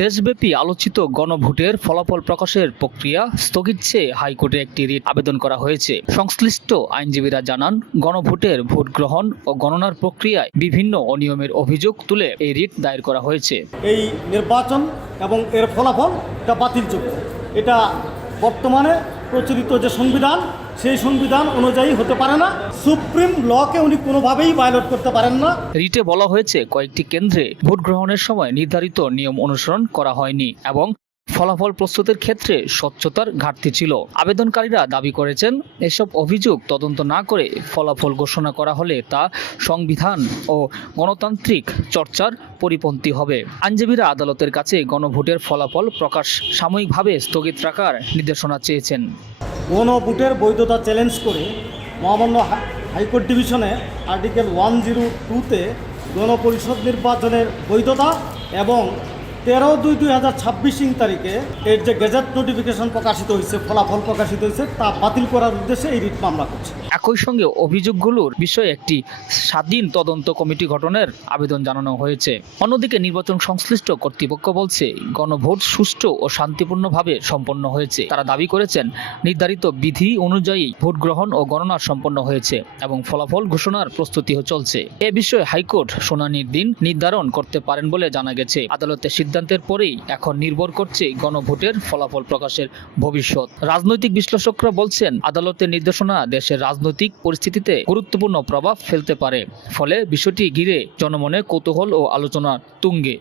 দেশব্যাপী আলোচিত গণভোটের ফলাফল প্রকাশের প্রক্রিয়া স্থগিত চেয়ে হাইকোর্টে একটি রিট আবেদন করা হয়েছে। সংশ্লিষ্ট আইনজীবীরা জানান, গণভোটের ভোট গ্রহণ ও গণনার প্রক্রিয়ায় বিভিন্ন অনিয়মের অভিযোগ তুলে এই রিট দায়ের করা হয়েছে। এই নির্বাচন এবং এর ফলাফল এটা বাতিলযোগ্য। এটা বর্তমানে প্রচলিত যে সংবিধান, সেই সংবিধান অনুযায়ী হতে পারে না। সুপ্রিম লকে উনি কোনোভাবেই ভায়োলেট করতে পারেন না। রিটে বলা হয়েছে, কয়েকটি কেন্দ্রে ভোট গ্রহণের সময় নির্ধারিত নিয়ম অনুসরণ করা হয়নি এবং ফলাফল প্রস্তুতের ক্ষেত্রে স্বচ্ছতার ঘাটতি ছিল। আবেদনকারীরা দাবি করেছেন, এসব অভিযোগ তদন্ত না করে ফলাফল ঘোষণা করা হলে তা সংবিধান ও গণতান্ত্রিক চর্চার পরিপন্থী হবে। আইনজীবীরা আদালতের কাছে গণভোটের ফলাফল প্রকাশ সাময়িকভাবে স্থগিত রাখার নির্দেশনা চেয়েছেন। গণভোটের বৈধতা চ্যালেঞ্জ করে মহামান্য হাইকোর্ট ডিভিশনে আর্টিকেল 102-তে গণপরিষদ নির্বাচনের বৈধতা এবং 13/2/2026 তারিখে এর যে গেজেট নোটিফিকেশন প্রকাশিত হয়েছে, ফলাফল প্রকাশিত হয়েছে, তা বাতিল করার উদ্দেশ্যে এই রিট মামলা করছে। একই সঙ্গে অভিযোগগুলোর বিষয়ে একটি স্বাধীন তদন্ত কমিটি গঠনের আবেদন জানানো হয়েছে। অন্যদিকে নির্বাচন সংশ্লিষ্ট কর্তৃপক্ষ বলছে, গণভোট সুষ্ঠু ও শান্তিপূর্ণভাবে সম্পন্ন হয়েছে। তারা দাবি করেছেন, নির্ধারিত বিধি অনুযায়ী ভোট গ্রহণ ও গণনা সম্পন্ন হয়েছে এবং ফলাফল ঘোষণার প্রস্তুতিও চলছে। এ বিষয়ে হাইকোর্ট শুনানির দিন নির্ধারণ করতে পারেন বলে জানা গেছে। আদালতের সিদ্ধান্তের পরেই এখন নির্ভর করছে গণভোটের ফলাফল প্রকাশের ভবিষ্যৎ। রাজনৈতিক বিশ্লেষকরা বলছেন, আদালতের নির্দেশনা দেশের রাজনৈতিক পরিস্থিতিতে গুরুত্বপূর্ণ প্রভাব ফেলতে পারে। ফলে বিষয়টি ঘিরে জনমনে কৌতূহল ও আলোচনার তুঙ্গে।